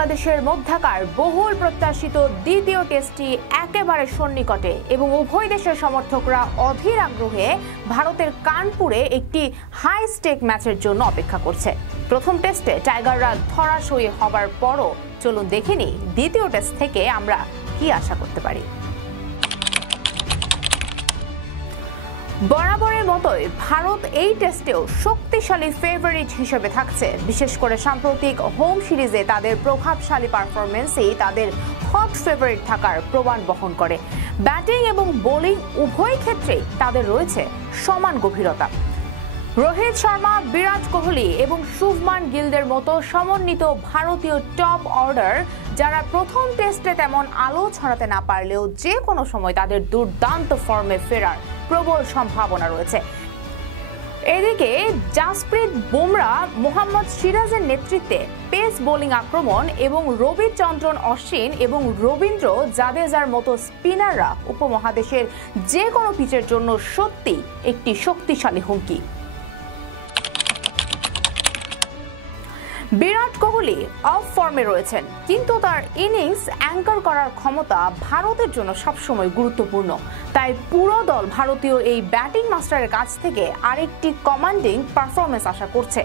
বাংলাদেশের মধ্যকার বহুল প্রত্যাশিত দ্বিতীয় টেস্টটি একেবারে সন্নিকটে এবং উভয় দেশের সমর্থকরা অধীর আগ্রহে ভারতের কানপুরে একটি হাই স্টেক ম্যাচের জন্য অপেক্ষা করছে। প্রথম টেস্টে টাইগাররা ধরাশয়ী হবার পরও চলুন দেখে নিই দ্বিতীয় টেস্ট থেকে আমরা কি আশা করতে পারি। বরাবরের মতোই ভারত এই টেস্টেও শক্তিশালী ফেভারিট হিসেবে থাকছে। বিশেষ করে সাম্প্রতিক হোম সিরিজে তাদের প্রভাবশালী পারফরমেন্সই তাদের হট ফেভারিট থাকার প্রমাণ বহন করে। ব্যাটিং এবং বোলিং উভয় ক্ষেত্রেই তাদের রয়েছে সমান গভীরতা। রোহিত শর্মা, বিরাট কোহলি এবং শুভমান গিলদের মতো সমন্বিত ভারতীয় টপ অর্ডার যারা প্রথম টেস্টে তেমন আলো ছড়াতে না পারলেও যে কোনো সময় তাদের দুর্দান্ত ফর্মে ফেরার প্রবল সম্ভাবনা রয়েছে। এদিকে জাসপ্রীত বুমরা, মোহাম্মদ সিরাজের নেতৃত্বে পেস বোলিং আক্রমণ এবং রবিচন্দ্রন অশ্বিন এবং রবীন্দ্র জাদেজার মতো স্পিনাররা উপমহাদেশের যে কোনো পিচের জন্য সত্যি একটি শক্তিশালী হুমকি। বিরাট কোহলি অফ ফর্মে রয়েছেন, কিন্তু তার ইনিংস অ্যাঙ্কার করার ক্ষমতা ভারতের জন্য সবসময় গুরুত্বপূর্ণ। তাই পুরো দল ভারতীয় এই ব্যাটিং মাস্টারের কাছ থেকে আরেকটি কমান্ডিং পারফরমেন্স আশা করছে।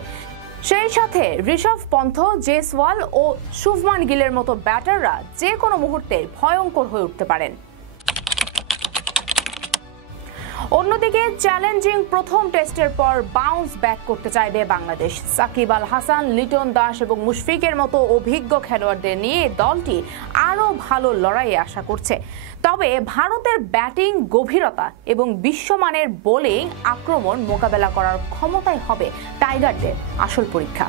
সেই সাথে ঋষভ পন্থ, জেসওয়াল ও শুভমান গিলের মতো ব্যাটাররা যে কোনো মুহূর্তে ভয়ঙ্কর হয়ে উঠতে পারেন। অন্যদিকে চ্যালেঞ্জিং প্রথম টেস্টের পর বাউন্স ব্যাক করতে চাইবে বাংলাদেশ। সাকিব আল হাসান, লিটন দাস এবং মুশফিকের মতো অভিজ্ঞ খেলোয়াড়দের নিয়ে দলটি আরও ভালো লড়াইয়ে আশা করছে। তবে ভারতের ব্যাটিং গভীরতা এবং বিশ্বমানের বোলিং আক্রমণ মোকাবেলা করার ক্ষমতাই হবে টাইগারদের আসল পরীক্ষা।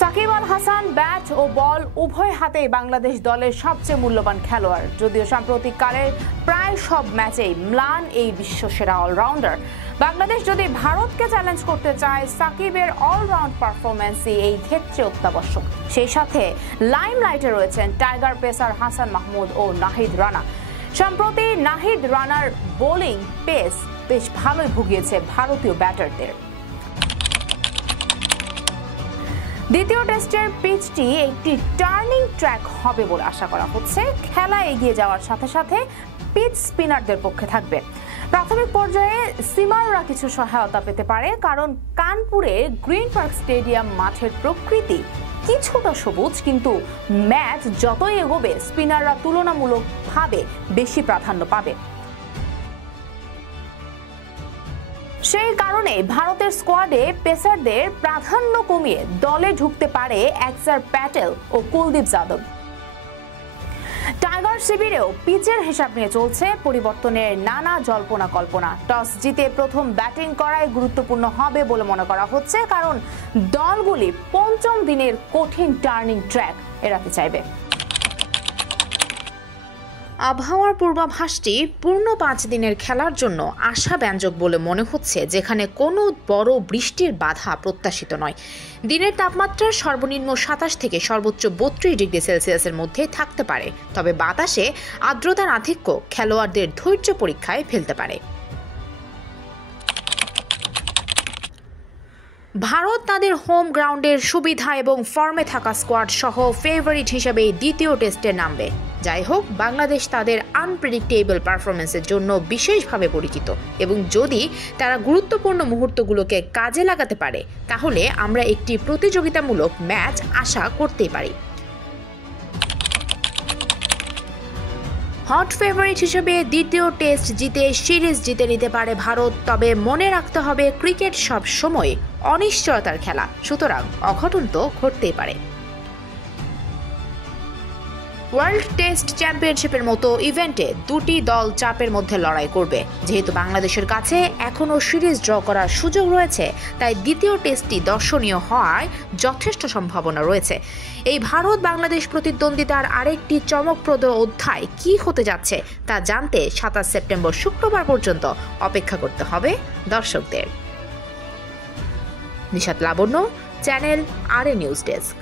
সাকিব আল হাসান ব্যাট ও বল উভয় হাতেই বাংলাদেশ দলের সবচেয়ে মূল্যবান খেলোয়াড়। যদিও সাম্প্রতিককালের প্রায় সব ম্যাচেই ম্লান এই বিশ্বসেরা অলরাউন্ডার। বাংলাদেশ যদি ভারতকে চ্যালেঞ্জ করতে চায়, সাকিবের অলরাউন্ড পারফরমেন্সই এই ক্ষেত্রে অত্যাবশ্যক। সেই সাথে লাইমলাইটে রয়েছেন টাইগার পেসার হাসান মাহমুদ ও নাহিদ রানা। সম্প্রতি নাহিদ রানার বোলিং পেস বেশ ভালোই ভুগিয়েছে ভারতীয় ব্যাটারদের। দ্বিতীয় টেস্টের পিচটি একটি টার্নিং ট্র্যাক হবে বলে আশা করা হচ্ছে। খেলা এগিয়ে যাওয়ার সাথে সাথে পিচ স্পিনারদের পক্ষে থাকবে। প্রাথমিক পর্যায়ে সিমাররা কিছু সহায়তা পেতে পারে, কারণ কানপুরে গ্রিন পার্ক স্টেডিয়াম মাঠের প্রকৃতি কিছুটা সবুজ, কিন্তু ম্যাচ যতই এগোবে স্পিনাররা তুলনামূলকভাবে বেশি প্রাধান্য পাবে। সেই কারণে ভারতের স্কোয়াডে পেসারদের প্রাধান্য কমিয়ে দলে ঢুকতে পারে অ্যাক্সার প্যাটেল ও কুলদীপ যাদব। টাইগার শিবিরেও পিচের হিসাব নিয়ে চলছে পরিবর্তনের নানা জল্পনা কল্পনা। টস জিতে প্রথম ব্যাটিং করাই গুরুত্বপূর্ণ হবে বলে মনে করা হচ্ছে, কারণ দলগুলি পঞ্চম দিনের কঠিন টার্নিং ট্র্যাক এড়াতে চাইবে। আবহাওয়ার পূর্বাভাসটি পূর্ণ 5 দিনের খেলার জন্য আশাব্যঞ্জক বলে মনে হচ্ছে, যেখানে কোনো বড় বৃষ্টির বাধা প্রত্যাশিত নয়। দিনের তাপমাত্রা সর্বনিম্ন 27 থেকে সর্বোচ্চ 32 ডিগ্রি সেলসিয়াসের মধ্যে থাকতে পারে, তবে বাতাসে আর্দ্রতার আধিক্য খেলোয়াড়দের ধৈর্য পরীক্ষায় ফেলতে পারে। ভারত তাদের হোম গ্রাউন্ডের সুবিধা এবং ফর্মে থাকা স্কোয়াড সহ ফেভারিট হিসেবে দ্বিতীয় টেস্টে নামবে। যাই হোক, বাংলাদেশ তাদের আনপ্রেডিক্টেবল পারফরমেন্সের জন্য বিশেষভাবে পরিচিত এবং যদি তারা গুরুত্বপূর্ণ মুহূর্তগুলোকে কাজে লাগাতে পারে, তাহলে আমরা একটি প্রতিযোগিতামূলক ম্যাচ আশা করতেই পারি। হট ফেভারিট হিসেবে দ্বিতীয় টেস্ট জিতে সিরিজ জিতে নিতে পারে ভারত, তবে মনে রাখতে হবে ক্রিকেট সব সময় অনিশ্চয়তার খেলা, সুতরাং অঘটন তো ঘটতেই পারে। ওয়ার্ল্ড টেস্ট চ্যাম্পিয়নশিপের মতো ইভেন্টে দুটি দল চাপের মধ্যে লড়াই করবে। যেহেতু বাংলাদেশের কাছে এখনও সিরিজ ড্র করার সুযোগ রয়েছে, তাই দ্বিতীয় টেস্টটি দর্শনীয় হওয়ার যথেষ্ট সম্ভাবনা রয়েছে। এই ভারত বাংলাদেশ প্রতিদ্বন্দ্বিতার আরেকটি চমকপ্রদ অধ্যায় কি হতে যাচ্ছে তা জানতে 27 সেপ্টেম্বর শুক্রবার পর্যন্ত অপেক্ষা করতে হবে দর্শকদের। নিশাত লাবণ্য, চ্যানেল RA নিউজ ডেস্ক।